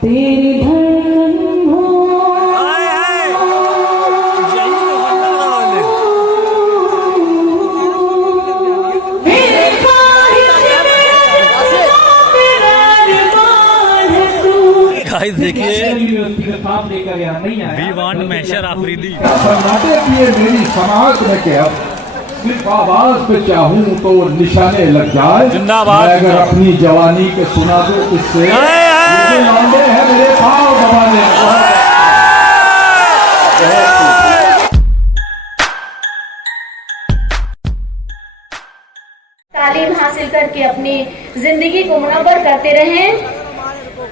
तेरी धड़कन हो गाइस देखिए वी वांट मैशर आफरीदी। मेरी समाज में क्या सिर्फ आवाज पे चाहूं तो निशाने लग जाए। जिंदाबाद। मैं अगर अपनी जवानी के सुना दो किससे लौंडे हैं मेरे पाँव दबाने। तालीम हासिल करके अपनी जिंदगी को मुनव्वर करते रहें।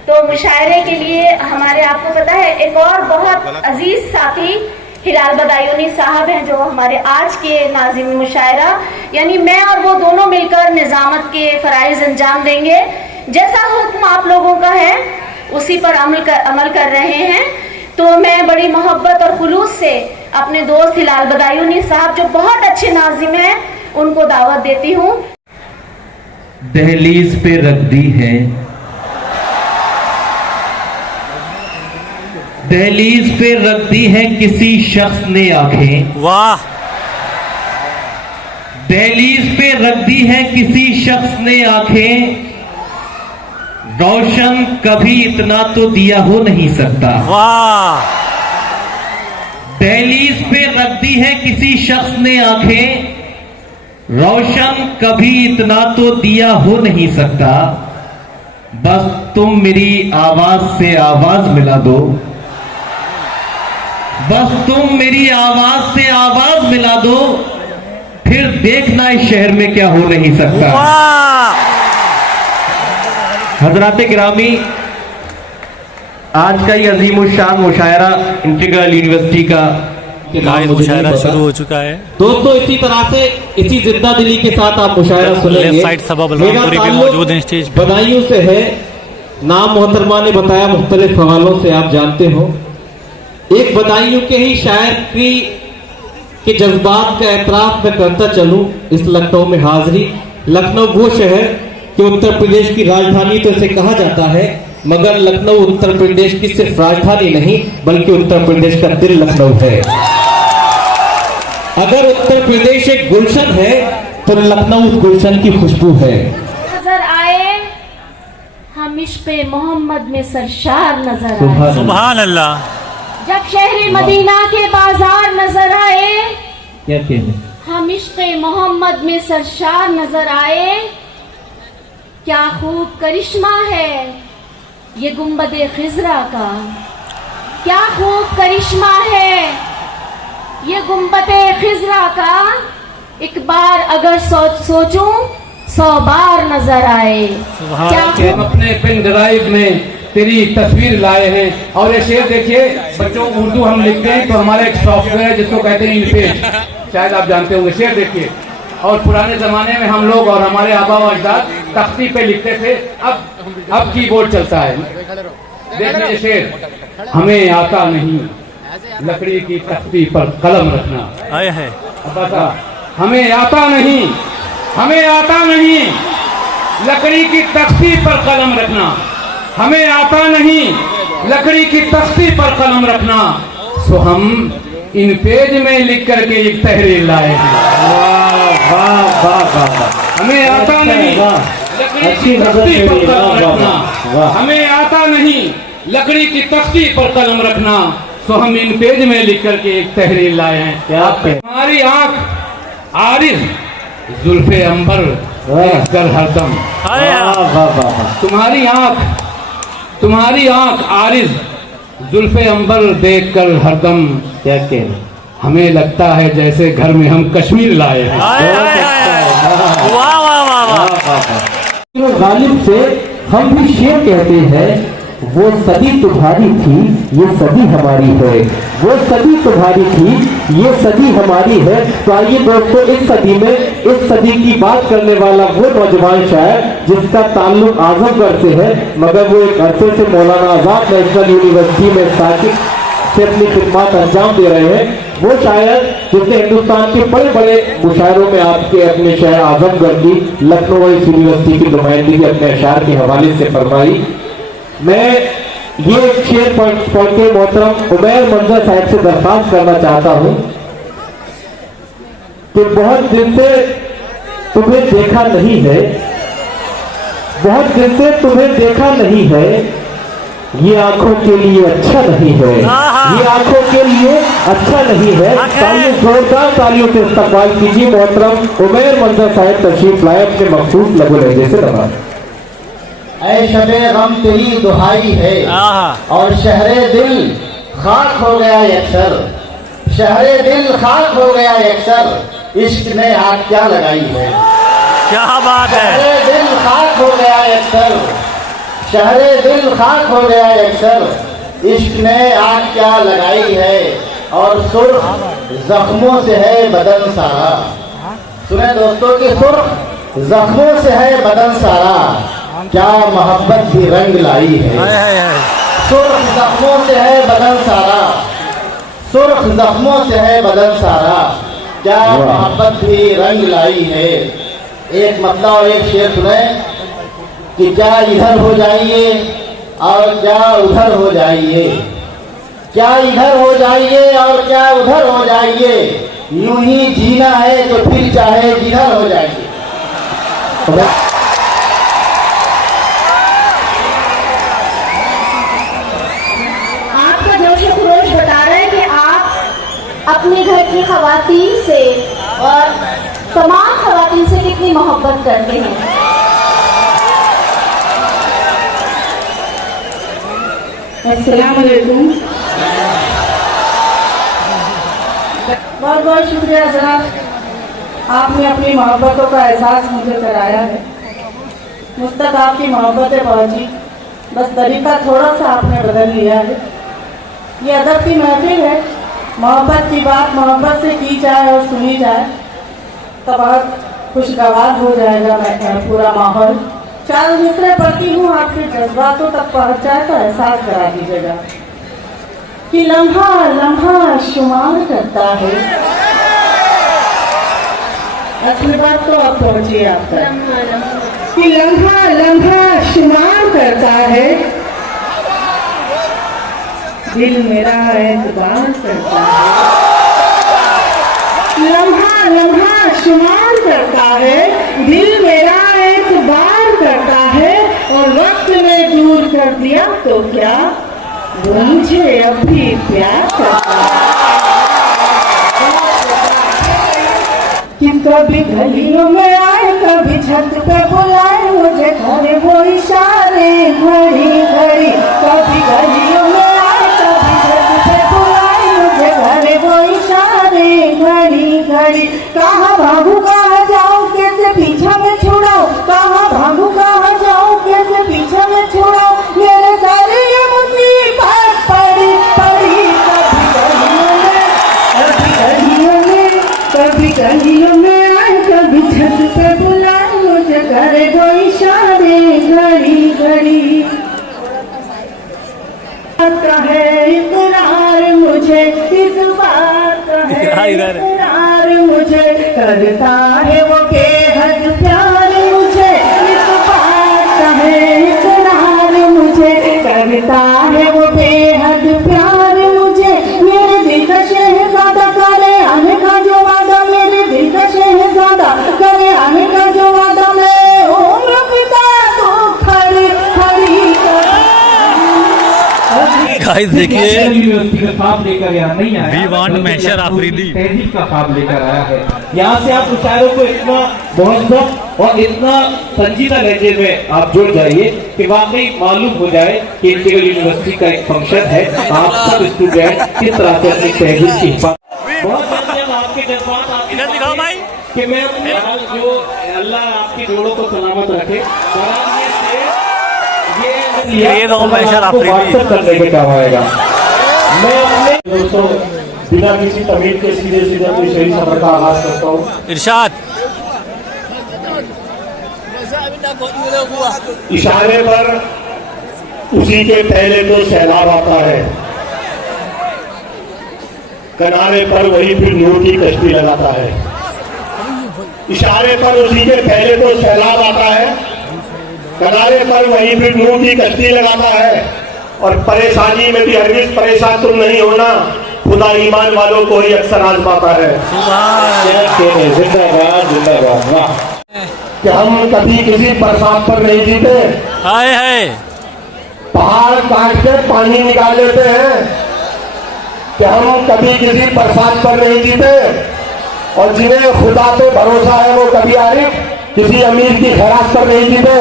तो मुशायरे के लिए हमारे, आपको पता है, एक और बहुत अजीज साथी हिलाल बदायूनी साहब हैं, जो हमारे आज के नाज़िम मुशायरा, यानी मैं और वो दोनों मिलकर निजामत के फराइज अंजाम देंगे। जैसा हुक्म आप लोगों का है उसी पर अमल कर रहे हैं। तो मैं बड़ी मोहब्बत और खुलूस से अपने दोस्त हिलाल बदायूनी साहब, जो बहुत अच्छे नाज़िम हैं, उनको दावत देती हूँ। दहलीज पे रख दी है, दहलीज पे रख दी है किसी शख्स ने आंखें। वाह। दहलीज पे रख दी है किसी शख्स ने आंखें, रोशन कभी इतना तो दिया हो नहीं सकता। वाह। दहलीज पे रख दी है किसी शख्स ने आंखें, रोशन कभी इतना तो दिया हो नहीं सकता। बस तुम मेरी आवाज से आवाज मिला दो, बस तुम मेरी आवाज से आवाज मिला दो, फिर देखना इस शहर में क्या हो नहीं सकता। हजरात गिरामी, आज का ये अजीमुशान मुशायरा इंटीग्रल यूनिवर्सिटी का मुशायरा शुरू हो चुका है दोस्तों। इसी तरह से इसी जिंदा दिली के साथ आप मुशायरा सुनेंगे। लेफ्ट साइड सबा बलरामपुरी पे मौजूद हैं स्टेज पे। बदायूं से है, नाम मोहतरमा ने बताया, मुख्तलिफ हवालों से आप जानते हो। एक बदायूं के ही शायर के जज्बात का एतराफ में करता चलूं इस लखनऊ में हाजिरी। लखनऊ वो शहर कि उत्तर प्रदेश की राजधानी तो इसे कहा जाता है, मगर लखनऊ उत्तर प्रदेश की सिर्फ राजधानी नहीं बल्कि उत्तर प्रदेश का दिल लखनऊ है। अगर उत्तर प्रदेश एक गुलशन है तो लखनऊ उस गुलशन की खुशबू है। नजर आए हम इश्क़ मोहम्मद में सरशार नजर आए। सुभान अल्लाह। जब शहरी मदीना के बाजार नजर आए, क्या कहने, हम इश्क़ मोहम्मद में सरशार नजर आए। क्या खूब करिश्मा है ये गुंबदे खिजरा का, क्या खूब करिश्मा है ये गुंबदे खिजरा का। एक बार अगर सोचूं 100 बार नजर आए। क्या हम अपने पेन ड्राइव में तेरी तस्वीर लाए हैं। और ये शेर देखिए बच्चों, उर्दू हम लिखते हैं तो हमारा एक सॉफ्टवेयर है जिसको कहते हैं इनपेज, शायद आप जानते होंगे। शेर देखिए, और पुराने जमाने में हम लोग और हमारे आबा व अजदाद तख्ती पे लिखते थे, अब कीबोर्ड चलता है। देखिए शेर, हमें आता नहीं लकड़ी की तख्ती पर कलम रखना। आया है। अब बता, हमें आता नहीं, हमें आता नहीं लकड़ी की तख्ती पर कलम रखना, हमें आता नहीं लकड़ी की तख्ती पर कलम रखना। सो हम इन पेज में लिख करके एक तहरीर लाए हैं। वाह वाह वाह वाह। हमें आता नहीं लकड़ी की तख्ती पर कलम रखना, हमें आता नहीं लकड़ी की तख्ती पर कलम रखना। सो हम इन पेज में लिख करके एक तहरीर लाए हैं। क्या तुम्हारी आंख आरिज़ जुल्फे अंबर कर हरदम। तुम्हारी आंख आरिज़ जुल्फे अंबर देख कर हरदम। क्या कहना, हमें लगता है जैसे घर में हम कश्मीर लाए हैं। गालिब से हम भी शेर कहते हैं, वो सदी तुम्हारी थी ये सदी हमारी है, वो सदी तुम्हारी थी ये सदी हमारी है। तो आइए दोस्तों, इस सदी में इस सदी की बात करने वाला वो नौजवान शायर जिसका ताल्लुक आजमगढ़ से है, मगर वो एक अरसे से मौलाना आजाद नेशनल यूनिवर्सिटी में साकिब से अपनी खिदमत अंजाम दे रहे हैं, वो शायर जिसने हिंदुस्तान के बड़े बड़े मुशायरों में आपके अपने शहर आजमगढ़ की लखनऊ यूनिवर्सिटी की नुमाइंदगी अपने अशार के हवाले से फरमाई। मैं ये एक शेर पढ़ के मोहतरम उमैर मंजर साहब से दरख्वास्त करना चाहता हूं कि बहुत दिन से तुम्हें देखा नहीं है, बहुत दिन से तुम्हें देखा नहीं है, ये आंखों के लिए अच्छा नहीं है, ये आंखों के लिए अच्छा नहीं है। तालियों, जोरदार तालियों से इस्तकबाल कीजिए मोहतरम उमैर मंजर साहब तशरीफ लाए अपने मखसूस लघु लहजे से नवाज। ऐ शबे गम तेरी दुहाई है और शहरे दिल खाक हो गया अक्सर, शहरे दिल खाक हो गया अक्सर, इश्क ने आग क्या लगाई है। क्या बात है। शहरे दिल खाक हो गया अक्सर, शहरे दिल खाक हो गया अक्सर, इश्क ने आग क्या लगाई है। और सुर्ख जख्मों से है बदन सारा, सुने दोस्तों की सुर्ख जख्मों से है बदन सारा, क्या मोहब्बत भी रंग लाई है। सुर्ख जख्मों से है बदन सारा, सुर्ख जख्मों से है बदन सारा, क्या मोहब्बत भी रंग लाई है। एक मतलब और एक शेर सुने कि क्या इधर हो जाइए और क्या उधर हो जाइए, क्या इधर हो जाइए और क्या उधर हो जाइए, यूं ही जीना है तो फिर चाहे जिधर हो जाइए। आपका जोश व खरोश बता रहे हैं कि आप अपने घर की खवातीन से और तमाम खवातीन से कितनी मोहब्बत करते हैं। अस्सलाम वालेकुम। बहुत बहुत शुक्रिया जनाब, आपने अपनी मोहब्बतों का एहसास मुझे कराया है, मुझ तक आपकी मोहब्बतें पहुंची, बस तरीका थोड़ा सा आपने बदल लिया है। ये अदब की महफिल है, मोहब्बत की बात मोहब्बत से की जाए और सुनी जाए तो बहुत खुशगवार हो जाएगा पूरा माहौल। चार मिसरे पढ़ती हूँ, आपके जज्बातों तक पहुँच जाए तो एहसास करा दीजिएगा कि लम्हा लम्हा शुमार करता है। असली बात तो अब पहुँची आप तक कि लम्हा लम्हा शुमार करता है, दिल मेरा एतबार करता है। लम्हा लम्हा शुमार करता है, दिल मेरा एतबार करता है, और वक्त ने दूर कर दिया तो क्या, वो मुझे अब भी प्यार करता है। कि कभी गलियों में आए, कभी छत पे बुलाए, मुझे घरे वो इशारे घड़ी घड़ी, कभी गलियों में आए, कभी छत पे बुलाए, मुझे घरे वो इशारे घड़ी घड़ी। कहाँ भागू कहाँ जाऊँ, कैसे पीछा में छुड़ाऊँ, कहाँ भागू कहाँ जाऊँ, कैसे पीछा में छुड़ाऊँ, मेरे सारे ये मुसीबत पड़ी पड़ी। कभी गलियों में, कभी गलियों में आए, कभी छत पे बुलाए, मुझे करे वो इशारे घड़ी घड़ी। का है इकरार मुझे इस बात का है इकरार मुझे, करता है वो बेहद प्यार मुझे, इस बात का है इकरार मुझे, करता है वो बेहद प्यार मुझे। मेरे दिल का शहज़ादा करे आने का जो वादा, मेरे दिल का शहज़ादा करे आने का जो वादा, मैं उम्र बिता दूं खड़ी खड़ी। गाइस देखिए, यूनिवर्सिटी का ख्वाब लेकर यहाँ नहीं आया, We want महशर आफरीदी तहजीब का ख्वाब लेकर आया है। यहाँ से आप मुशायरों को इतना मुहज़्ज़ब और इतना संजीदा लहजे में आप जुड़ जाइए कि वाकई मालूम हो जाए कि इंटीग्रल यूनिवर्सिटी का एक फंक्शन है। आप सब स्टूडेंट किस तरह से अपनी तहजीब की बहुत आपके जज्बात इधर दिखाओ भाई कि मैं अपने जो अल्लाह आपकी जोड़ों को सलामत रखे। ये दो महशर आफरीदी करने के काम आएगा। मैं अपने दोस्तों बिना किसी तमीज के सीधे सीधे अपनी शहीद सफर का आगाज करता हूँ। इरशाद। इशारे पर उसी के पहले तो सैलाब आता है, किनारे पर वही फिर नूर की कश्ती लगाता है। इशारे पर उसी के पहले तो सैलाब आता है, किनारे पर वही फिर नूर की कश्ती लगाता है। और परेशानी में भी हरगिज परेशान तुम नहीं होना, खुदा ईमान वालों को ही अक्सर आजमाता है। जिंदाबाद जिंदाबाद। वाह। कि हम कभी किसी बरसात पर नहीं जीते, आए है पहाड़ काट के पानी निकाल लेते हैं। कि हम कभी किसी बरसात पर नहीं जीते, और जिन्हें खुदा पे भरोसा है वो कभी आरिफ किसी अमीर की खैरात पर नहीं जीते।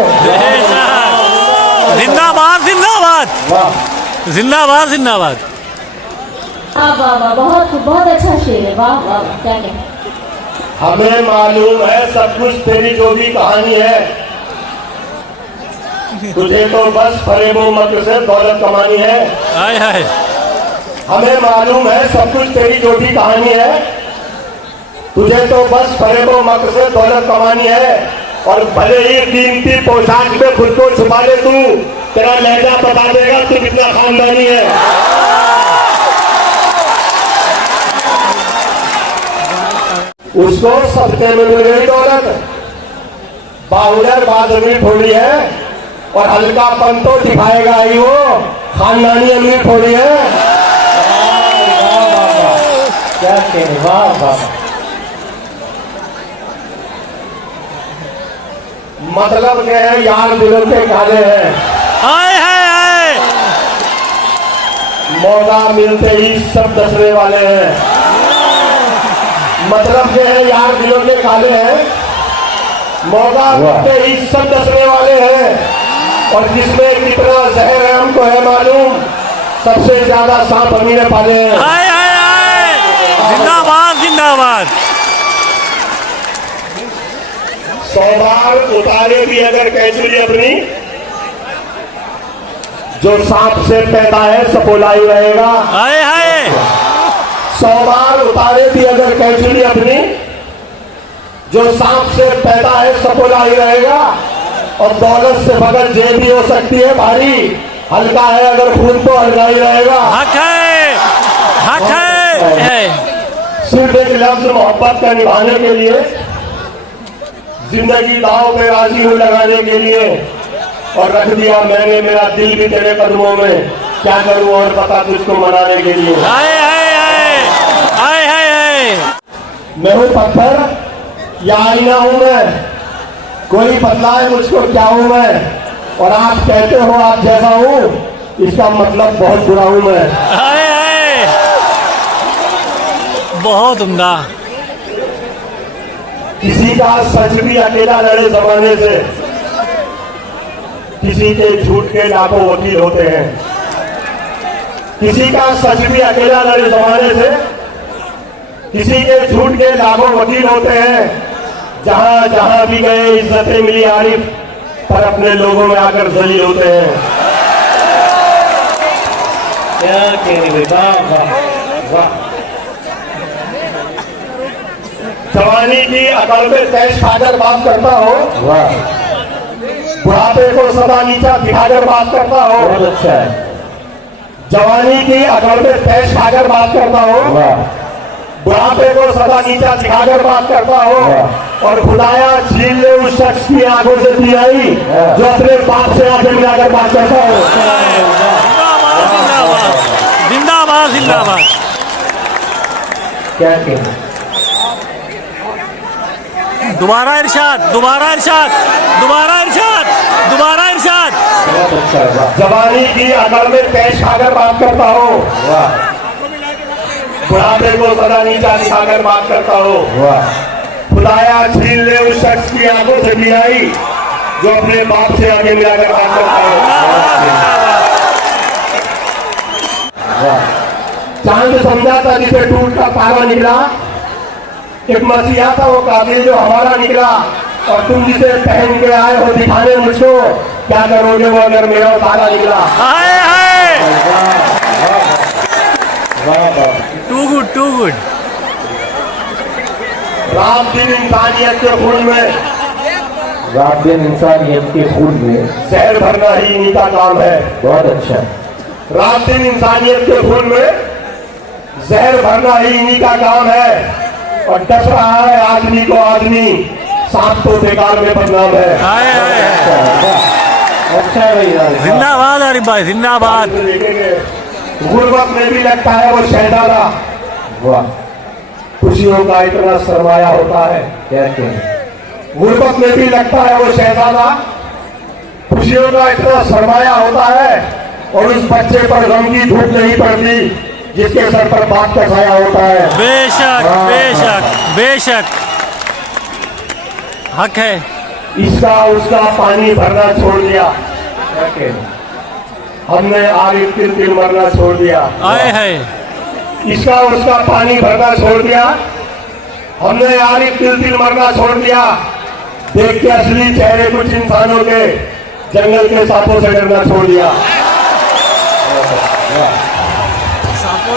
जिंदाबाद जिंदाबाद वाह जिंदाबाद जिंदाबाद। वाह वाह वाह, बहुत बहुत अच्छा शेर है। वाह वाह, क्या कहें। हमें मालूम है सब कुछ तेरी जो भी कहानी है, तुझे तो बस फरेबो मक्र से दौलत कमानी है। आए हाय हमें मालूम है सब कुछ तेरी जो भी कहानी है, तुझे तो बस फरेबो मक्र से दौलत कमानी है। और भले ही कीमती पोशाक में खुद को छुपा ले तू, तेरा लहजा बता देगा तू कितना खानदानी है। उसको सस्ते में मिल गई दौलत, बाहुलर बादमी थोड़ी है, और हल्कापन तो दिखाएगा ही वो, खानदानी अमीर थोड़ी है। क्या कहें। वाह वाह। मतलब क्या है, यार दिलों के काले हैं, आए है मौका मिलते ही सब दसने वाले हैं। मतलब क्या है, यार दिलों के काले हैं, मौका मिलते ही सब दसने वाले हैं। और जिसमें कितना जहर है हमको है मालूम, सबसे ज्यादा सांप हमी ने पाले हैं। आए आए जिंदाबाद जिंदाबाद। 100 बार उतारे भी अगर कैचुली अपनी, जो सांप से पैदा है सपोला ही रहेगा। आए हाय 100 बार उतारे भी अगर कैचुली अपनी, जो सांप से पैदा है सपोला ही रहेगा। और दौलत से भगत जेब भी हो सकती है भारी, हल्का है अगर खून तो हल्का ही रहेगा। हक है सिर्फ एक लफ्ज मोहब्बत का निभाने के लिए जिंदगी दांव पे राजी हूँ लगाने के लिए, और रख दिया मैंने मेरा दिल भी तेरे कदमों में, क्या करूँ और पता तुझको मनाने के लिए। आए मैं हूँ पत्थर या आईना हूँ मैं, कोई बदलाए मुझको क्या हूँ मैं, और आप कहते हो आप जैसा हूँ, इसका मतलब बहुत बुरा हूँ मैं। बहुत उम्दा। किसी का सच भी अकेला लड़े जमाने से, किसी के झूठ के लाखों वकील होते हैं। किसी का सच भी अकेला लड़े जमाने से, किसी के झूठ के लाखों वकील होते हैं। जहां जहां भी गए इज्जतें मिली आरिफ, पर अपने लोगों में आकर जलील होते हैं। क्या कहने। वाह वाह। जवानी की अकल में तैश खाकर बात करता हो, वाह। बुढ़ापे को सदा नीचा दिखाकर बात करता हो। बहुत अच्छा है। जवानी की अकल में तैश खाकर बात करता हो, वाह। बुढ़ापे को सदा नीचा दिखाकर बात करता हो। और खुदाया छीन ले उस शख्स की आंखों से दियाई, जो अपने बाप से आंखें मिलाकर बात करता हो। जिंदाबाद जिंदाबाद। क्या कहें। दोबारा इरशाद दोबारा इरशाद दोबारा इरशाद दोबारा इरशाद। बहुत अच्छा है। वाह। जवानी की अकल में तैश खाकर बात करता हो, वाह बुढ़ापे को सदा नीचा दिखाकर बात करता हो। वाह। खुदाया छीन ले उस शख्स की आंखों से मिलाई, जो अपने बाप से आगे मिलाकर बात करता हो। चांद समझा था जिसे टूट का तारा निकला, एक मसीहा था वो काबिल जो हमारा निकला। और तुम जिसे पहन के आए हो दिखाने मुझको, क्या करोगे वो अगर मेरा तारा निकला। Too good. रात दिन इंसानियत के खून में, रात दिन इंसानियत के खून में जहर भरना ही इन्हीं का काम है। बहुत अच्छा। रात दिन इंसानियत के खून में जहर भरना ही इन्हीं का काम है। और डस रहा है आदमी को आदमी, सांप तो बेकार में बदनाम है। अच्छा है भैया। जिंदाबाद आरिफ भाई, जिंदाबाद। देखेंगे गुर्बत में भी लगता है वो शहजादा। वाह, खुशियों का इतना सरमाया होता है। क्या कहें। गुर्बत में भी लगता है वो शहजादा, खुशियों का इतना सरमाया होता है, और उस बच्चे पर गम की धूप नहीं पड़ती जिसके सर पर बाप का छाया होता है। बेशक बेशक बेशक, हक है। इसका उसका पानी भरना छोड़ दिया, क्या कहें। हमने आरिफ तिल तिल मरना छोड़ दिया। आए है, इसका उसका पानी भरना छोड़ दिया, हमने आरिफ तिल तिल मरना छोड़ दिया। देख के असली चेहरे कुछ इंसानों के, जंगल के सांपों से डरना छोड़ दिया।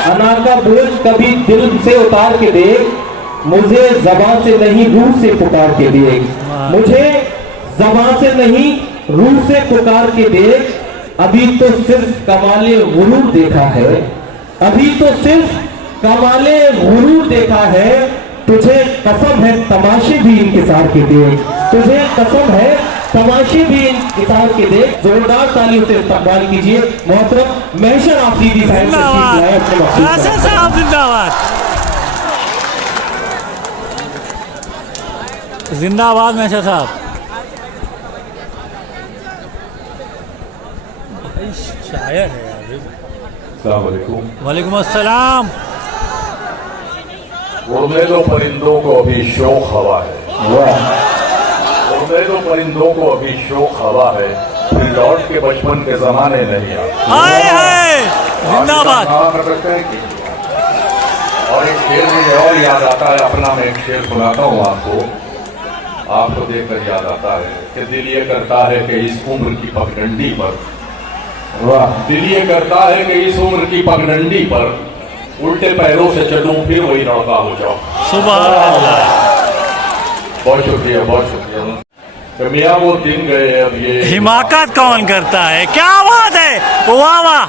अनार का बोझ कभी दिल से उतार के देख, मुझे ज़बान से नहीं रूह से पुकार के देख। मुझे ज़बान से नहीं रूह से पुकार के देख। अभी तो सिर्फ कमाले गुरूर देखा है, अभी तो सिर्फ कमाले गुरूर देखा है। तुझे कसम है तमाशे भी इंतजार के देख, तुझे कसम है तमाशे भी इंतजार के देख। जोरदार तालियों से इस्तकबाल कीजिए मोहतरम महशर आफरीदी साहब से चीफ लाए अपने मकसूद का। नासिर साहब जिंदाबाद, जिंदाबाद महशर साहब। भाई शायर है यार। अस्सलाम वालेकुम। वालेकुम अस्सलाम। उड़ने दो परिंदों को अभी शौक हवा है, उड़ने दो परिंदों को अभी शौक हवा है, फिर लौट के बचपन के जमाने नहीं आते। आए है, जिंदाबाद। कर सकते हैं कि और एक शेर मुझे और याद आता है अपना, मैं एक शेर सुनाता हूँ आपको देखकर याद आता है कि दिल ये करता है कि इस उम्र की पगडंडी पर, वाह, दिल ये करता है कि इस उम्र की पगडंडी पर उल्टे पैरों से चलूं फिर वही लड़का हो जाओ। सुभान अल्लाह। बहुत शुक्रिया, बहुत शुक्रिया। मियाँ वो दिन गए अब ये हिमाकत कौन करता है, क्या बात है, वाह वाह।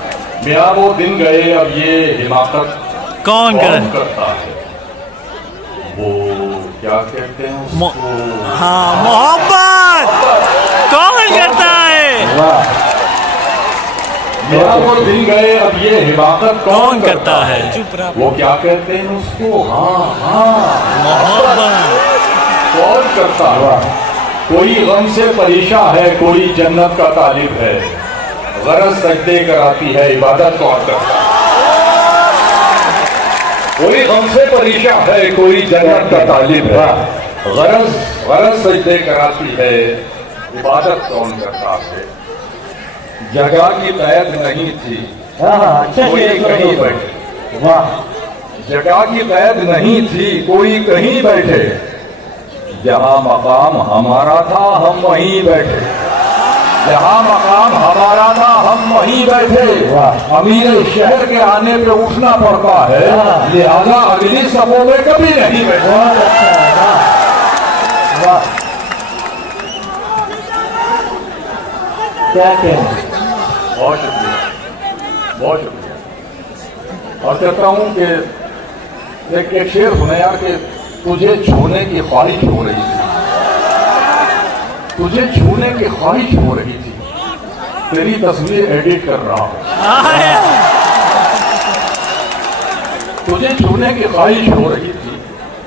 मियाँ वो दिन गए अब ये हिमाकत कौन करता है। वो क्या कहते हैं उसको? हाँ, मोहब्बत कौन करता है। मियाँ वो दिन गए अब ये हिमाकत कौन करता है। वो क्या कहते हैं उसको? हाँ, मोहब्बत कौन करता है। कोई गम से परेशान है, कोई जन्नत का तालिब है, गरज सजदे कराती है, इबादत कौन करता है। कोई गम से परेशान है, कोई जन्नत का तालिब है, गरज सजदे कराती है, इबादत कौन करता है। जगह की कैद नहीं थी, कोई कहीं बैठे, वाह, जगह की कैद नहीं थी, कोई कहीं बैठे, जहाँ मकाम हमारा था हम वहीं बैठे, जहाँ मकाम हमारा था हम वहीं बैठे। अमीर शहर के आने पे उठना पड़ता है, लिहाजा अगली सभों में कभी नहीं बैठे। क्या कहें। बहुत शुक्रिया, बहुत शुक्रिया। और कहता हूँ कि एक शेर सुने यार कि तुझे छूने की ख्वाहिश हो रही थी, तुझे छूने की ख्वाहिश हो रही थी, तेरी तस्वीर एडिट कर रहा हूं। तुझे छूने की ख्वाहिश हो रही थी,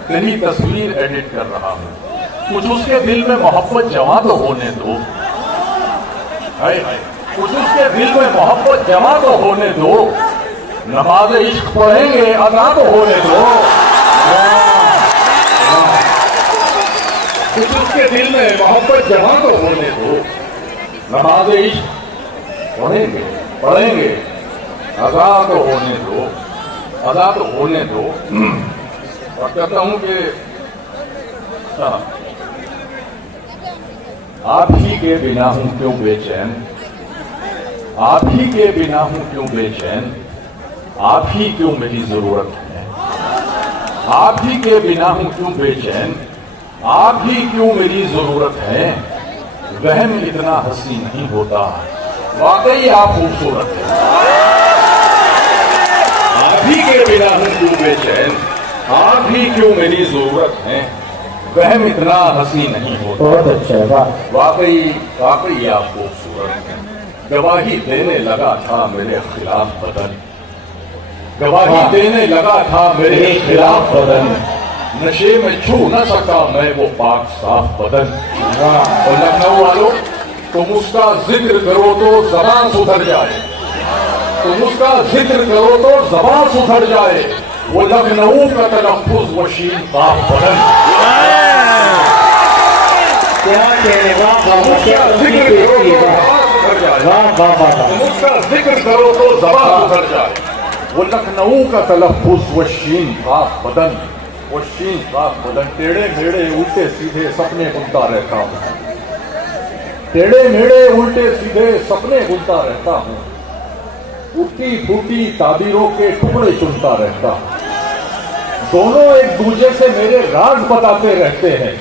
तेरी तस्वीर एडिट कर रहा हूं। कुछ उसके दिल में मोहब्बत जमा तो होने दो, कुछ उसके दिल में मोहब्बत जमा तो होने दो, नमाज इश्क पढ़ेंगे अदा तो होने दो। कुछ उसके दिल में मोहब्बत जमा तो होने दो, नमाज इश्क पढ़ेंगे अदा तो होने दो, अदा तो होने दो। और कहता हूं कि आप ही के बिना हूं क्यों बेचैन, आप ही के बिना हूं क्यों बेचैन, आप ही क्यों मेरी जरूरत है, आप ही के बिना हूं क्यों बेचैन, आप ही क्यों मेरी जरूरत है। वहम इतना हंसी नहीं होता, वाकई आप खूबसूरत हैं। आप ही के बिना हूं क्यों बेचैन, आप ही क्यों मेरी जरूरत है, वहम इतना हंसी नहीं होता। बहुत अच्छा, वाह वाकई वाकई आप खूबसूरत हैं। गवाही देने लगा था मेरे खिलाफ बदन, गवाही देने लगा था मेरे खिलाफ बदन, नशे में छू न सका मैं वो पाक साफ बदन। और लखनऊ वालों, तुम उसका जिक्र करो तो ज़बान सुधर जाए, तुम उसका जिक्र करो तो ज़बान सुधर जाए, वो लखनऊ का तलफ़्फ़ुज़ वो शीन साफ बदन। क्या कहने, वाह वाह, क्या जिक्र करो तो ज़बान सुधर जाए, वाह वाह वाह, तुम उसका जिक्र करो तो ज़बान सुधर जाए, वो लखनऊ का तलफ़्फ़ुज़ वो शीन साफ बदन, वो शीन साफ बदन। टेढ़े मेढ़े उल्टे सीधे सपने बुनता रहता हूँ, टेढ़े मेढ़े उल्टे सीधे सपने बुनता रहता हूँ, टूटी फूटी ताबीरों के टुकड़े चुनता रहता हूँ। दोनों एक दूसरे से मेरे राज बताते रहते हैं,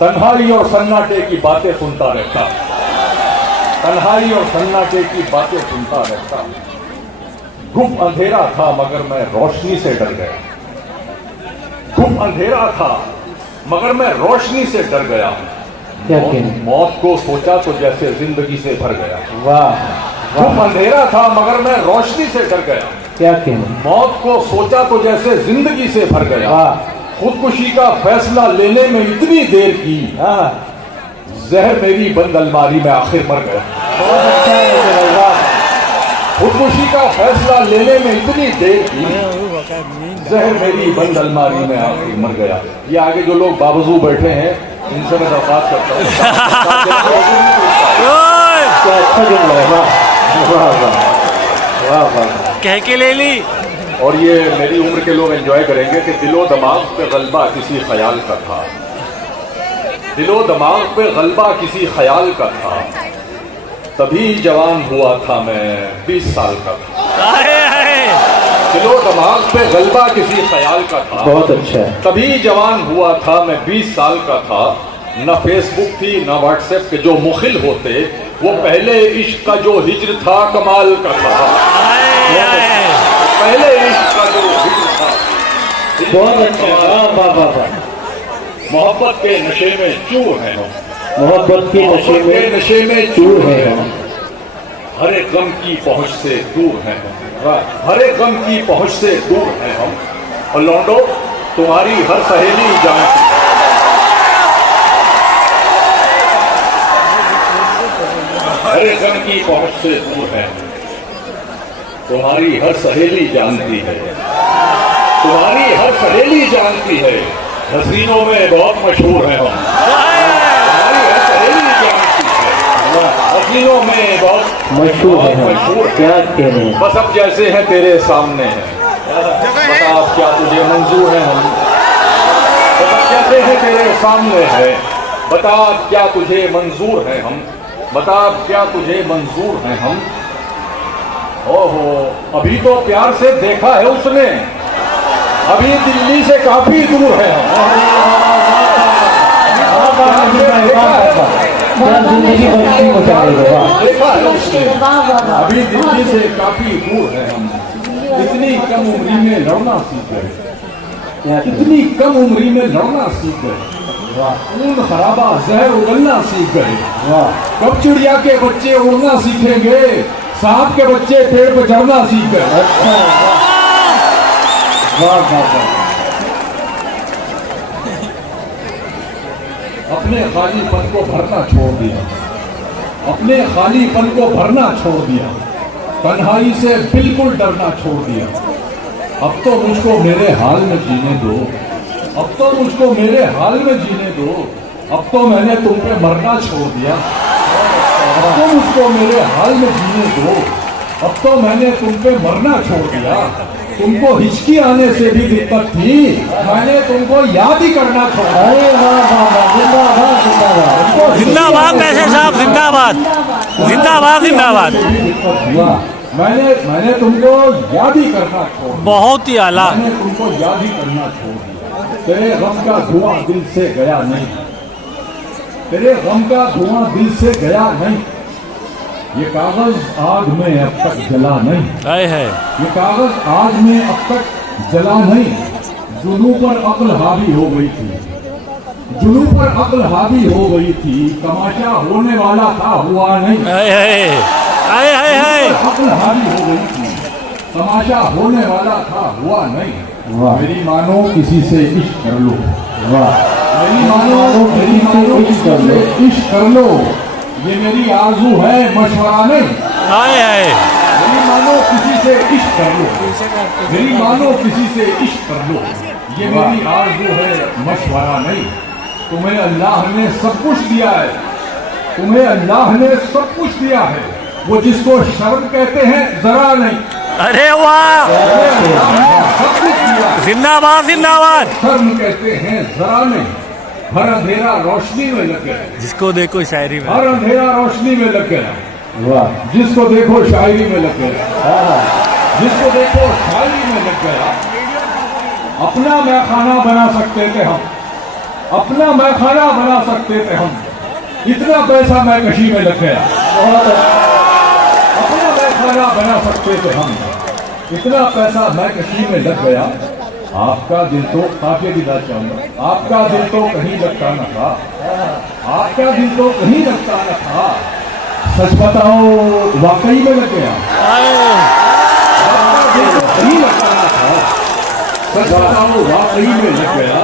तन्हाई और सन्नाटे की बातें सुनता रहता हूँ, तन्हाई और सन्नाटे की बातें सुनता रहता हूँ। गुम अंधेरा था मगर मैं रोशनी से डर गया, गुम अंधेरा था मगर मैं रोशनी से डर गया। क्या कहने, मौत को सोचा तो जैसे जिंदगी से भर गया। वाह गुम अंधेरा था मगर मैं रोशनी से डर गया। क्या कहने, मौत को सोचा तो जैसे जिंदगी से भर गया। वाह, खुदकुशी का फैसला लेने में इतनी देर की, हाँ जहर मेरी बंद अलमारी में आखिर मर गया। बहुत अच्छा है, वाह खुदकुशी का फैसला लेने में इतनी देर की, जहर मेरी बंद अलमारी में आखिर मर गया। ये आगे जो लोग बावजू बैठे हैं इनसे मैं दरख्वास्त करता हूँ। क्या अच्छा जुमला है, वाह वाह वाह वाह वाह, कह के ले ली। और ये मेरी उम्र के लोग एंजॉय करेंगे कि दिलो दिमाग पे गलबा किसी ख्याल का था, दिलो दिमाग पे गलबा किसी ख्याल का था, तभी जवान हुआ था मैं 20 साल का था। दिलो दिमाग पे गलबा किसी ख्याल का था, बहुत अच्छा है, तभी जवान हुआ था मैं 20 साल का था। न फेसबुक थी न व्हाट्सएप के जो मुखिल होते, वो पहले इश्क का जो हिज्र था कमाल का था, पहले इश्क का जो हिज्र था बहुत अच्छा, वाह वाह वाह वाह। मोहब्बत के नशे में चूर है हम, मोहब्बत के नशे में चूर है हम, हर एक गम की पहुंच से दूर है हम, हर एक गम की पहुंच से दूर है हम। और लौंडो, तुम्हारी हर सहेली जानती है, हर एक गम की पहुंच से दूर है, तुम्हारी हर सहेली जानती है, तुम्हारी हर सहेली जानती है, हसीनों में बहुत मशहूर है हम, तुम्हारी हर सहेली जानती है, हसीनों में बहुत मशहूर है हम। मशहूर है। क्या कहने, बस अब जैसे हैं तेरे सामने हैं, बता अब क्या तुझे मंजूर है हम, बस अब जैसे हैं तेरे सामने है, बता अब क्या तुझे मंजूर है हम, बता अब क्या तुझे मंजूर है हम। ओहो, अभी तो प्यार से देखा है उसने, अभी दिल्ली से काफी दूर है हम, जिंदगी बच्ची बचाएगा, देखा है उसने, वाह वाह वाह, अभी दिल्ली से काफी दूर है हम, इतनी कम उम्री में लड़ना सीख गए, क्या इतनी कम उम्री में लड़ना सीख गए, खून खराबा जहर उगलना सीख गए। कब चिड़िया के बच्चे उड़ना सीखेंगे, सांप के बच्चे पेड़ पर चढ़ना सीख गए। वाह वाह वाह, अपने खालीपन को भरना छोड़ दिया, अपने खालीपन को भरना छोड़ दिया, तन्हाई से बिल्कुल डरना छोड़ दिया। अब तो मुझको मेरे हाल में जीने दो, अब तो मुझको मेरे हाल में जीने दो, अब तो मैंने तुम पे मरना छोड़ दिया, अब तो मुझको मेरे हाल में जीने दो, अब तो मैंने तुम पे मरना छोड़ दिया। तुमको हिचकी आने से भी दिक्कत थी, मैंने तुमको याद ही करना छोड़ दिया। अरे वाह वाह वाह, जिंदाबाद जिंदाबाद, जिंदाबाद कैसे साहब, जिंदाबाद जिंदाबाद जिंदाबाद। मैंने तुमको याद ही करना छोड़ दिया, बहुत ही आला। मैंने तुमको याद ही करना छोड़ दिया। तेरे गम का धुआं दिल से गया नहीं, तेरे गम का धुआं दिल से गया नहीं, ये कागज आग में अब तक जला नहीं, है ये कागज आग में अब तक जला नहीं। जुनू पर अक्ल हावी हो गई थी, जुनू पर अक्ल हावी हो गई थी, तमाशा होने वाला था हुआ नहीं। हाय हाय हाय हाय हाय अक्ल हावी हो गई थी, तमाशा होने वाला था हुआ नहीं। मेरी मानो किसी से इश्क कर लो, मेरी मानो किसी से इश्क कर लो, ये मेरी आरज़ू है मशवरा नहीं। हाय हाय मेरी मानो किसी से इश्क कर लो, मेरी मानो किसी से इश्क कर लो, ये मेरी आरज़ू है मशवरा नहीं। तुम्हें अल्लाह ने सब कुछ दिया है, तुम्हें अल्लाह ने सब कुछ दिया है, वो जिसको शर्म कहते हैं जरा नहीं। अरे वाह सब कुछ दिया है, जिंदाबाद जिंदाबाद। शर्म कहते हैं जरा नहीं। हर अंधेरा रोशनी में लग गया, जिसको देखो शायरी में, हर अंधेरा रोशनी में लग गया, जिसको देखो शायरी में लग गया, जिसको देखो शायरी में लग गया। अपना मैखाना बना सकते थे हम, अपना मैखाना बना सकते थे हम, इतना पैसा मैकशी में लग गया। अपना मैखाना बना सकते थे हम, इतना पैसा मैकशी में लग गया। आपका दिल तो काफी दिला चाहूंगा, आपका दिल तो कहीं लगता न था, आपका दिल तो कहीं लगता न था। सच बताओ वाकई में लग गया, आपका दिल तो कहीं लगता न था। सच बताओ वाकई में लग गया,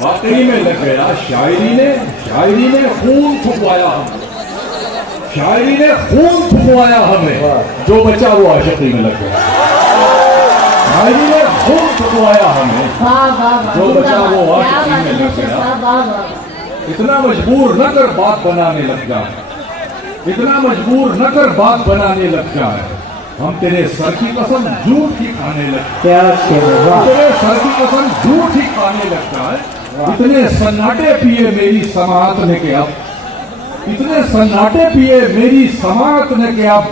वाकई में लग गया। शायरी ने खून फुकवाया हमें, शायरी ने खून फुकवाया हमें, जो बचा वो आशिकी में लग गया। शायरी ने खून फुकवाया हमें, वाह वाह जो बचा वो क्या आशिकी बात में है लग मास्टर गया। साहब, वाह वाह। इतना मजबूर न कर बात बनाने लग जा, इतना मजबूर न कर बात बनाने लग जाए। हम तेरे सर की कसम झूठ ही खाने लग, क्या तेरे सर की कसम झूठ ही खाने लग जाए। इतने सन्नाटे पिए मेरी समात ने के अब, इतने सन्नाटे पिए मेरी समात ने के अब,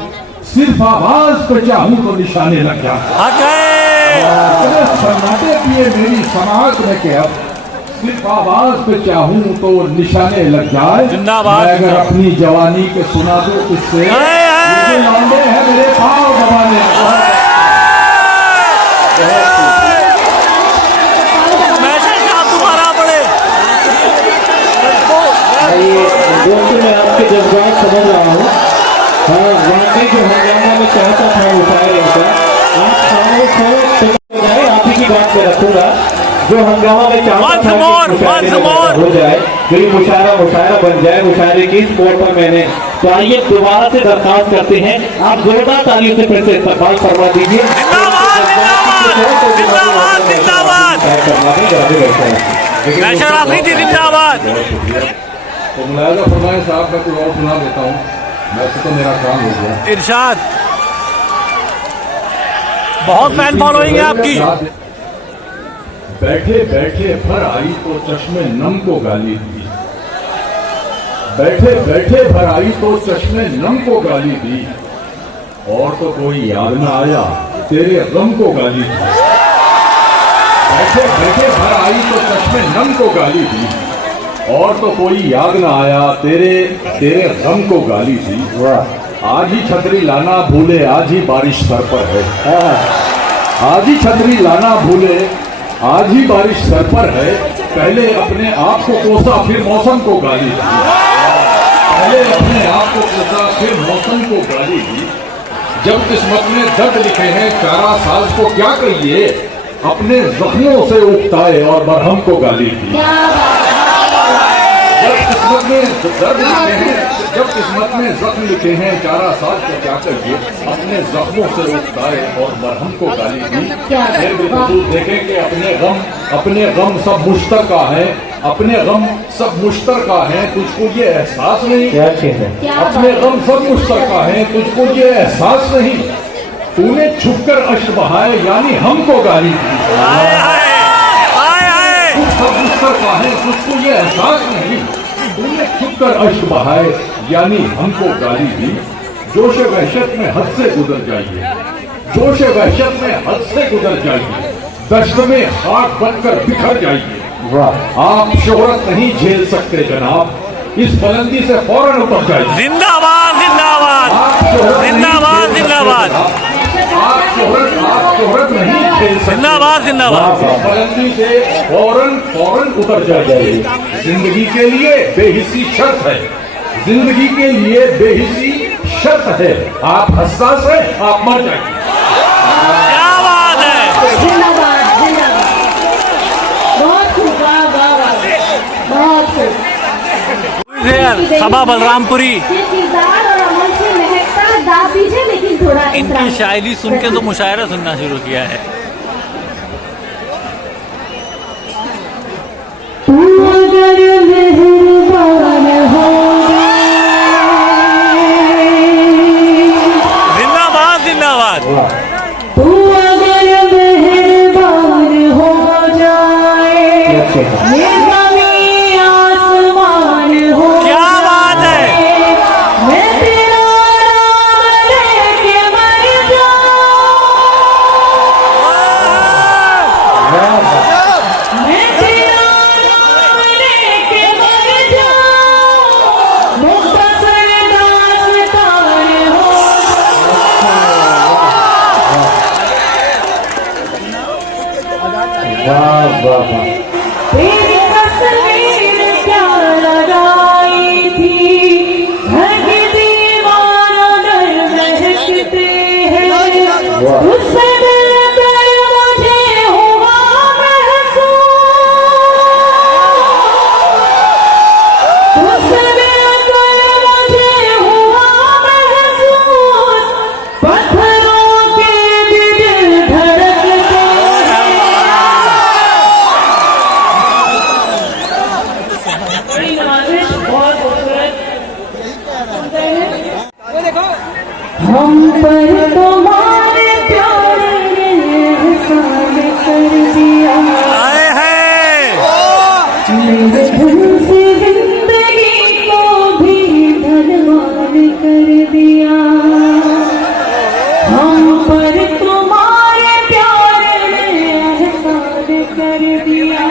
सिर्फ आवाज पे चाहूं तो निशाने लग जा। इतने सन्नाटे पिए मेरी समात ने के अब, सिर्फ आवाज पे चाहूं तो निशाने लग जाए। जिंदाबाद। मैं अगर अपनी जवानी के सुना दूं किससे, ये लौंडे हैं मेरे पाँव दबाने। दोस्तों मैं आपके जज्बात समझ रहा हूँ। हाँ वाकई जो हंगामा में चाहता था उठाए का, आप खामोश हो, आप ही की बात में रखूंगा। जो हंगामा में चाहता था हो जाए, मेरी मुशायरा बन जाए, मुशायरे की स्पोर्ट पर मैंने। तो आइए दोबारा से दरखास्त करते हैं, आप जोरदार तालियों से फिर से इस्तकबाल फरमा दीजिए। जिंदाबाद। तो मुलायजा फरमाए साहब, मैं कुछ और सुना देता हूँ, वैसे तो मेरा काम हो गया। इरशाद, बहुत फैन फॉलोइंग है आपकी। बैठे बैठे भर आई तो चश्मे नम को गाली दी, बैठे बैठे भर आई तो चश्मे नम को गाली दी, और तो कोई याद न आया तेरे गम को गाली दी। बैठे बैठे भर आई तो चश्मे नम को गाली दी, और तो कोई याद न आया तेरे गम को गाली दी। आज ही छतरी लाना भूले, आज ही बारिश सर पर है, आज ही छतरी लाना भूले, आज ही बारिश सर पर है। पहले अपने आप को कोसा फिर मौसम को गाली दी, पहले अपने आप को कोसा फिर मौसम को गाली दी। जब किस्मत में दर्द लिखे हैं चारा साज को क्या कहिए, अपने जख्मों से उगताए और बरहम को गाली दी। जब किस्मत में दर्द लिखे हैं, जब किस्मत में जख्म लिखे हैं चारा साज को क्या कहिए, अपने जख्मों से उगताए और बरहम को गाली दी। फिर भी हुजूर देखें कि अपने गम सब मुश्तरका है, अपने गम सब मुश्तरका है, तुझको ये एहसास नहीं। अपने गम सब मुश्तरका है, तुझको ये एहसास नहीं। तूने छुपकर अश्क बहाए यानी हमको गाली दी। सब मुश्तरका है, तुझको ये एहसास नहीं। तूने छुपकर अश्क बहाए यानी हमको गाली दी। जोश वहशत में हद से गुजर जाइए, जोश वहशत में हद से गुजर जाइए, दश्त में खाक बनकर बिखर जाइए। आप शोहरत नहीं झेल सकते जनाब, इस बुलंदी से फौरन उतर जाइए। जिंदाबाद जिंदाबाद जिंदाबाद जिंदाबाद। आप शोहरत नहीं खेल सकते। जिंदाबाद जिंदाबाद। बुलंदी से फौरन उतर जाइए। जिंदगी के लिए बेहिसी शर्त है, जिंदगी के लिए बेहिसी शर्त है। आप हसास है, आप मर जाएंगे। क्या बात है। जिंदाबाद जिंदाबाद। बहुत खूब, वाह वाह वाह, बहुत खूब। सभा बलरामपुरी, ये किरदार और अमल से महकता गा दीजिए, लेकिन थोड़ा इनकी शायरी सुन के तो मुशायरा सुनना शुरू किया है। तू अगर मेहरबान हो, जिंदाबाद जिंदाबाद। तू अगर मेहरबान हो जाए, ये ज़मीं आसमान हो क्या बात है। जाए, मैं तेरा नाम लेके मर जाऊं, मैं तेरा नाम लेके मर जाऊं, मुख्तसर दास्तान हो। वाह वाह वाह। तेरी तस्वीर क्या लगाई थी, ढक दीवारों डर महकते हैं, उससे मिलकर मुझे हुआ महसूस, उससे मिलकर मुझे हुआ महसूस, पत्थरों के दिल धड़कते हैं। बहुत खूबसूरत। हम पर तुम्हारे प्यार ने एहसान कर दिया, आए हैं। मेरे धन से जिंदगी को भी धनवान कर दिया। हम पर तुम्हारे प्यार ने एहसान कर दिया,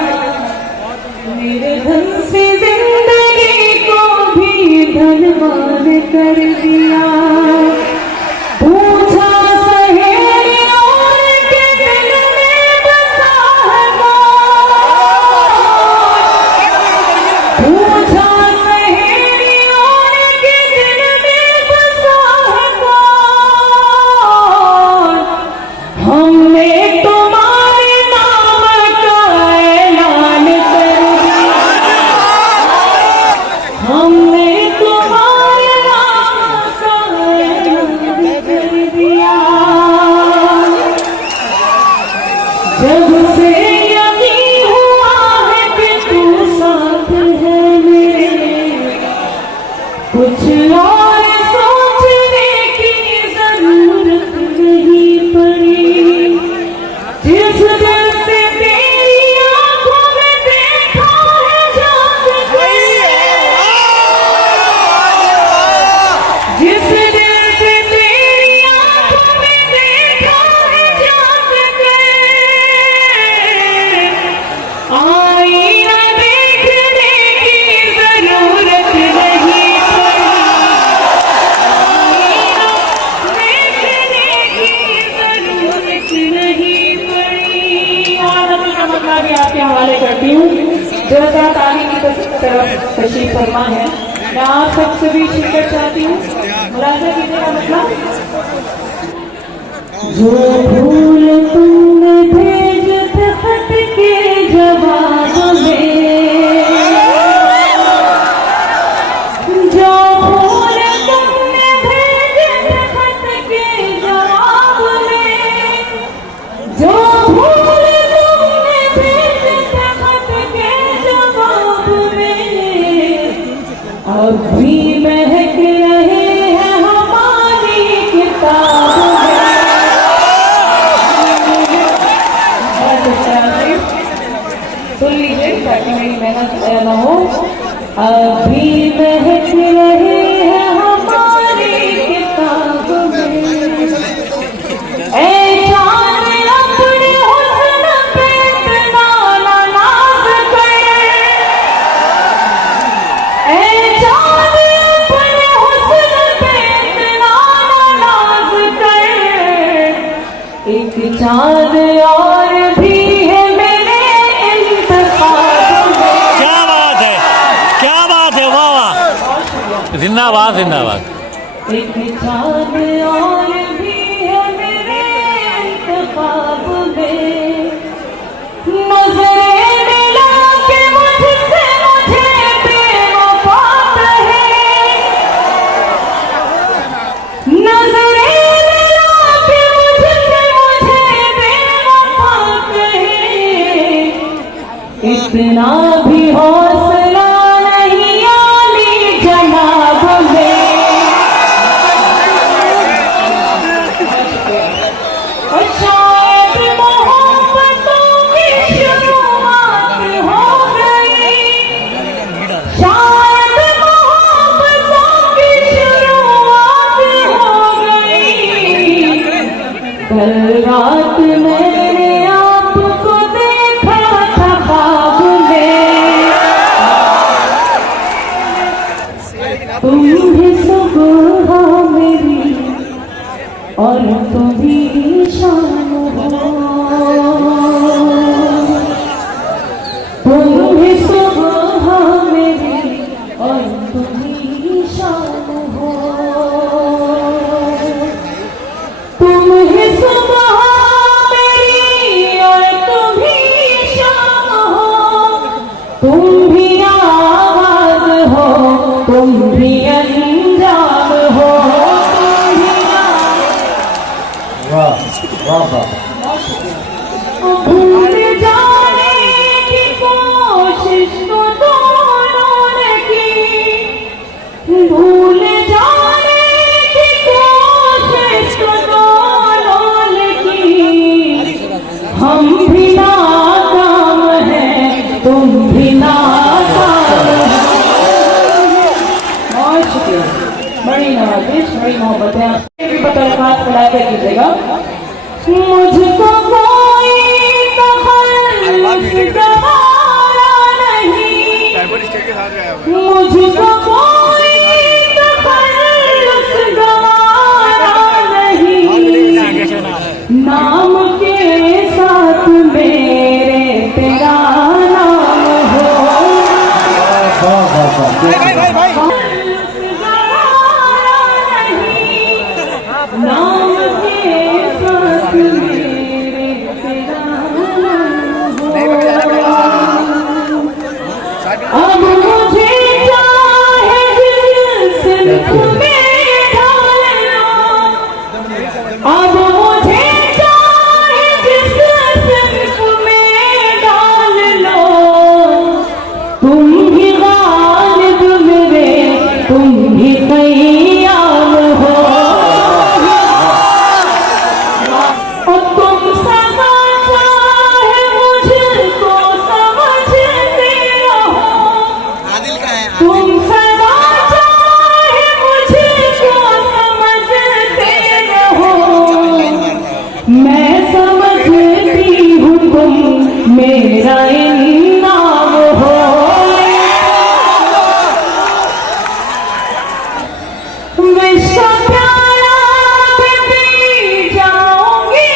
मेरे धन से जिंदगी को भी धनवान कर दिया। पूछा सहेलियों के दिल में बसा है कौन, पूछा सहेलियों के दिल में बसा है कौन, हमने तुम्हारे नाम का ऐलान कर दिया, हमने तुम्हारे नाम का ऐलान कर दिया। जब से यकीन हुआ है कि तू साथ है मेरे, कुछ और सोचने की जरूरत नहीं पड़ी। जिस दिल से तेरी आंखों में देखा है झांक कर, जिस दिल से तेरी आंखों में देखा है झांक कर, आईना देखने की जरूरत नहीं पड़ी, आईना देखने की जरूरत नहीं पड़ी। और अभी का मसला भी आपके हवाले करती हूँ, जो साथ आगे की तरफ तशरीफ फरमा है। मैं आप सबसे भी शिरकत चाहती हूँ। मुलाजा कीजिएगा मतलब, जो फूल तुमने भेजे खत के जवाब में, जो फूल तुमने भेजे खत के जवाब में, जो फूल तुमने भेजे खत के जवाब में, अब भी महक रहे हैं हमारी किताब में। सुन लीजिए ताकि मेरी मेहनत ज़ाया न हो। अब भी महक रहे हैं हमारी किताब में, ऐ चाँद अपने हुस्न पे इतना ना नाज कर, ऐ चाँद अपने हुस्न पे इतना ना नाज कर, एक चांद और भी है मेरे इंतखाब में। क्या बात है, क्या बात है, वाह वाह, जिंदाबाद जिंदाबाद। एक चांद और भी है मेरे इंतखाब में, नजरें मिला के मुझसे मुझे बेवफा कहे, नजरें मिला के मुझसे मुझे बेवफा कहे, इतना भी हौसला नहीं आली जनाब में। शायद मोहब्बतों की शुरुआत हो गई, शायद मोहब्बतों की शुरुआत हो गई। कल रात मैंने आपको देखा था ख्वाब में, तुम भी सुबह मेरी और तुम भी शाम हो, तुम भी सुबह मेरी और तुम भी शाम हो, तुम ही सुबह मेरी और तुम भी शाम हो, तुम भी आवाज हो, तुम भी अंजाम हो, तुम भी वाह वाह वाह। भूल जाने की कोशिश तो दोनों ने की, भूल जाने की कोशिश तो दोनों ने की। हम भी नाकाम हैं, तुम भी नाकाम हो। बहुत शुक्रिया, बड़ी नवाजिश, बड़ी मोहब्बत है। भी बतौर बुला कर कीजिएगा। मुझको कोई तखल्लुस गवारा नहीं, मुझको कोई तखल्लुस गवारा नहीं, नाम के साथ मेरे तेरा नाम हो। तखल्लुस गवारा नहीं, नाम के साथ मेरे तेरा नाम हो। अब मुझे चाहे जिस सिल्क में ढालना, अब मुझे चाहे जिस सिल्क में डाल लो, तुम भी गालिब मेरे, तुम भी क़याम हो। और तुम सदा चाहे मुझको समझते रहो, तुम सदा चाहे मुझको समझते रहो, मैं समझती हूँ तुम मेरा इनाम हो। विश्व प्यारा भी पी जाऊंगी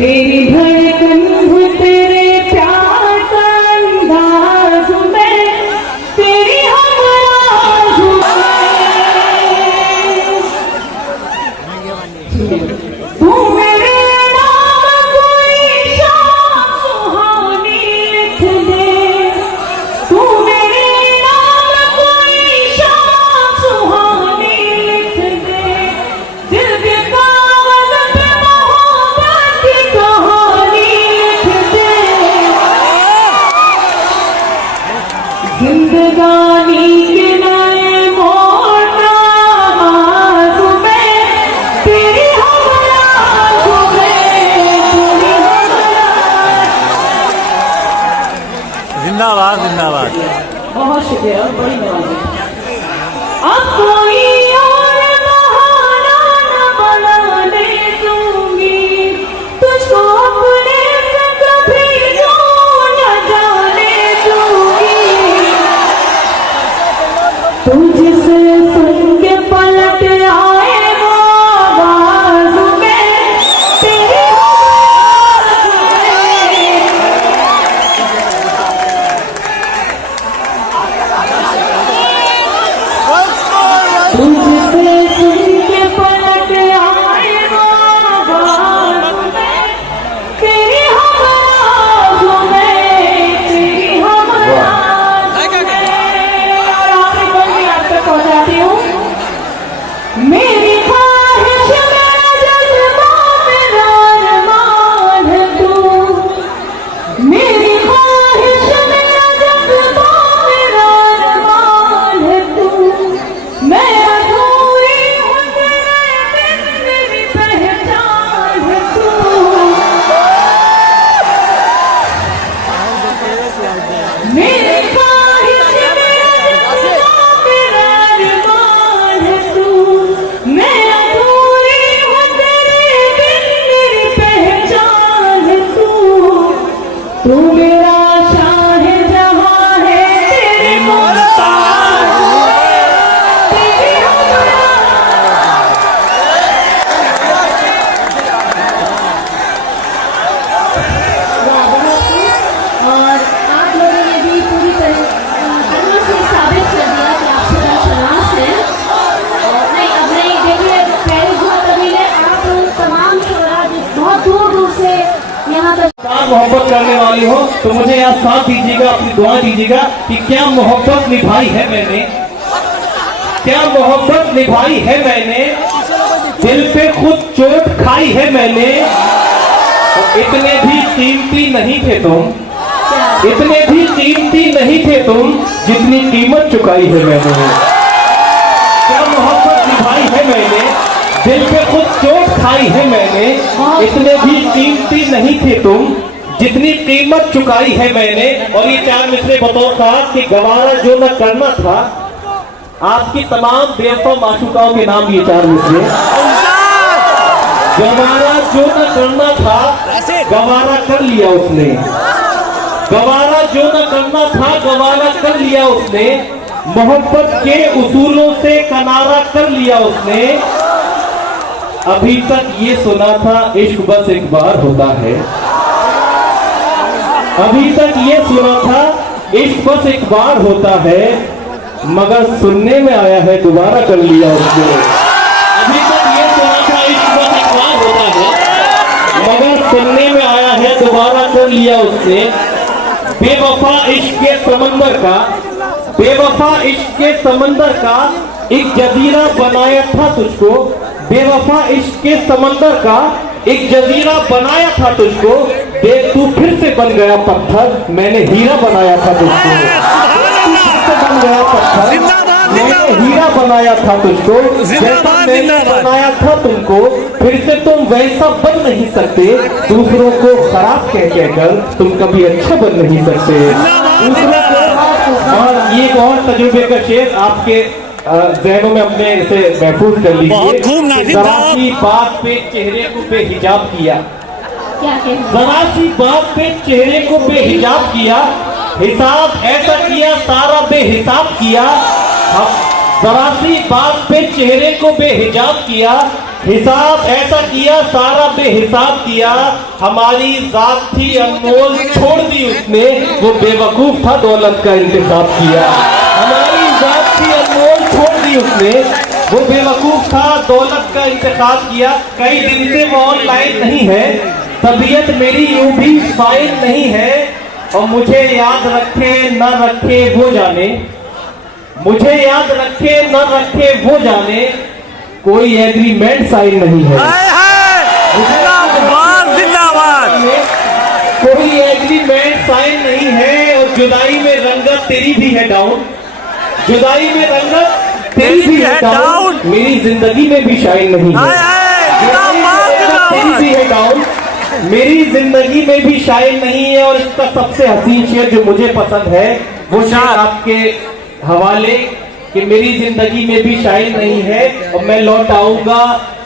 तेरी धड़कन हूँ तेरे प्यार का अंदाज हूँ मैं, तेरी हमराज हूँ मैं। तू मेरे नाम कोई शाम सुहानी लिख दे, तू मेरे नाम कोई शाम सुहानी लिख दे, दिल के कागज पे मोहब्बत की कहानी लिख दे, जिंदगानी के नए मोड़ नामाज़ हूँ मैं, तेरी हमराज हूँ मैं, तेरी हमराज। जिंदाबाद जिंदाबाद। बहुत शुक्रिया, बड़ी नवाजी। अब कोई और बहाना न बनाने दूंगी, तुझको अपने से कभी दूर न जाने दूंगी, तुझसे सुन के पलट आए वो आवाज में, तेरी आवाज में। तुझसे सुन के पलट आए वो आवाज में, तेरी आवाज में, तेरी आवाज में। और आखिरी पल में आप तक पहुंचाती हूँ। मेरी ख्वाहिश मेरा जज्बा मेरा अरमान है तू, मेरी ख्वाहिश मेरा जज्बा मेरा अरमान है तू, मैं अधूरी हूँ तेरे बिन, मेरी पहचान है तू। मेरी ख्वाहिश मेरा जज्बा मेरा अरमान है तू, मैं अधूरी हूँ तेरे बिन, मेरी पहचान है तू, तू मेरा शाहजहां है, तेरी मुमताज हूँ मैं, तेरी हमराज। और आप लोगों ने भी पूरी तरह से साबित कर दिया कि आप सदा शनास हैं। नहीं, अब नहीं, देखिए पहले हुआ कबीले आप तमाम शोरा जो बहुत दूर दूर से यहाँ पर मोहब्बत करने वाली हो तो मुझे यहाँ साथ दीजिएगा, अपनी दुआ दीजिएगा कि क्या मोहब्बत निभाई है मैंने, क्या मोहब्बत निभाई है मैंने, दिल पे खुद चोट खाई है मैंने, इतने भी कीमती नहीं थे तुम, इतने भी कीमती नहीं थे तुम, जितनी कीमत चुकाई है मैंने। क्या मोहब्बत निभाई है मैंने, दिल पे खुद चोट खाई है मैंने, इतने भी कीमती नहीं थे तुम, जितनी कीमत चुकाई है मैंने। और ये चार मिसरे बतौर था कि गवारा जो न करना था, आपकी तमाम बेवफा माशूकाओं के नाम ये चार मिसरे। गवारा जो न करना था, गवारा कर लिया उसने, गवारा जो न करना था, गवारा कर लिया उसने, मोहब्बत के उसूलों से किनारा कर लिया उसने। अभी तक ये सुना था इश्क बस एक बार होता है, अभी तक ये सुना था इश्क बस एक बार होता है, मगर सुनने में आया है दोबारा कर लिया उसने। अभी तक ये सुना था इश्क बस एक बार होता है, मगर सुनने में आया है दोबारा कर लिया उसने। बेवफा इश्क के समंदर का, बेवफा इश्क के समंदर का एक जजीरा बनाया था तुझको, बेवफा इश्क के समंदर का एक जजीरा बनाया था तुझको, देख तू फिर से बन गया पत्थर, मैंने हीरा बनाया था तुझको, तू फिर से बन गया पत्थर, मैंने हीरा बनाया था तुझको, जैसा मैंने बनाया था तुमको, फिर से तुम वैसा बन नहीं सकते, दूसरों को खराब कह कहकर तुम कभी अच्छा बन नहीं सकते दूसरों को। और ये एक और तजुर्बे का शेर आपके जहनों में अपने इसे महफूज कर लीजिए। जरा सी बात पे चेहरे को बेहिजाब किया, जरा सी बात पे चेहरे को बेहिजाब किया, हिसाब ऐसा किया सारा बेहिसाब किया, जरा सी बात पे चेहरे को बेहिजाब किया, हिसाब ऐसा किया, सारा बेहिसाब किया, हमारी जात थी अनमोल छोड़ दी उसने, वो बेवकूफ था दौलत का इंतखाब किया। हमारी जात थी अनमोल छोड़ दी उसने, वो बेवकूफ था दौलत का इंतखाब किया। कई दिन से वो ऑनलाइन नहीं है, तबीयत मेरी यूं भी फाइन नहीं है, और मुझे याद रखे न रखे वो जाने, मुझे याद रखे न रखे वो जाने, कोई एग्रीमेंट साइन नहीं है। जिंदाबाद जिंदाबाद। कोई एग्रीमेंट साइन नहीं है, और जुदाई में रंगत तेरी भी है डाउन, जुदाई में रंगत तेरी भी है डाउन, मेरी जिंदगी में भी शाइन नहीं है। तेरी भी है डाउन, मेरी जिंदगी में भी शाइन नहीं है। और इसका सबसे हसीन शेर जो मुझे पसंद है वो शेर आपके हवाले कि मेरी जिंदगी में भी शाइन नहीं है, और मैं लौट आऊंगा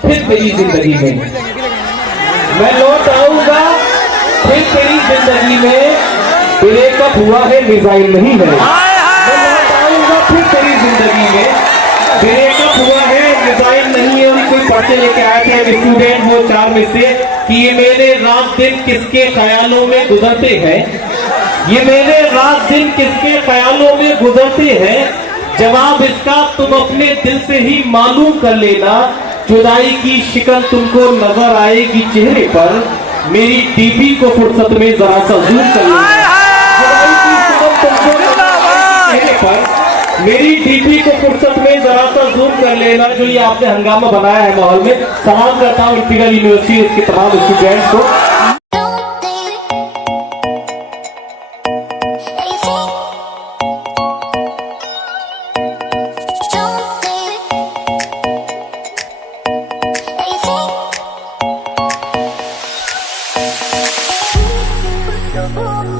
फिर तेरी जिंदगी में, मैं लौट आऊंगा फिर तेरी जिंदगी में, ब्रेकअप हुआ है मिसाइल नहीं है। मैं लौट आऊंगा फिर तेरी जिंदगी में, ब्रेकअप हुआ है मिसाइल नहीं है। और कोई पर्चे लेके आए थे स्टूडेंट वो 4 में से कि ये मेरे रात दिन किसके ख्यालों में गुजरते हैं, ये मेरे रात दिन किसके ख्यालों में गुजरते हैं, जवाब इसका तुम अपने दिल से ही मालूम कर लेना, जुदाई की शिकन तुमको नजर आएगी चेहरे पर, मेरी डीपी को फुर्सत में जरा सा जूम कर लेना, जुदाई की शिकन तुमको नजर आएगी चेहरे पर, मेरी डीपी को फुर्सत में जरा सा जूम कर लेना। जो ये आपने हंगामा बनाया है माहौल में, सलाम करता हूँ इंटीग्रल यूनिवर्सिटी इसके तमाम स्टूडेंट्स को। Oh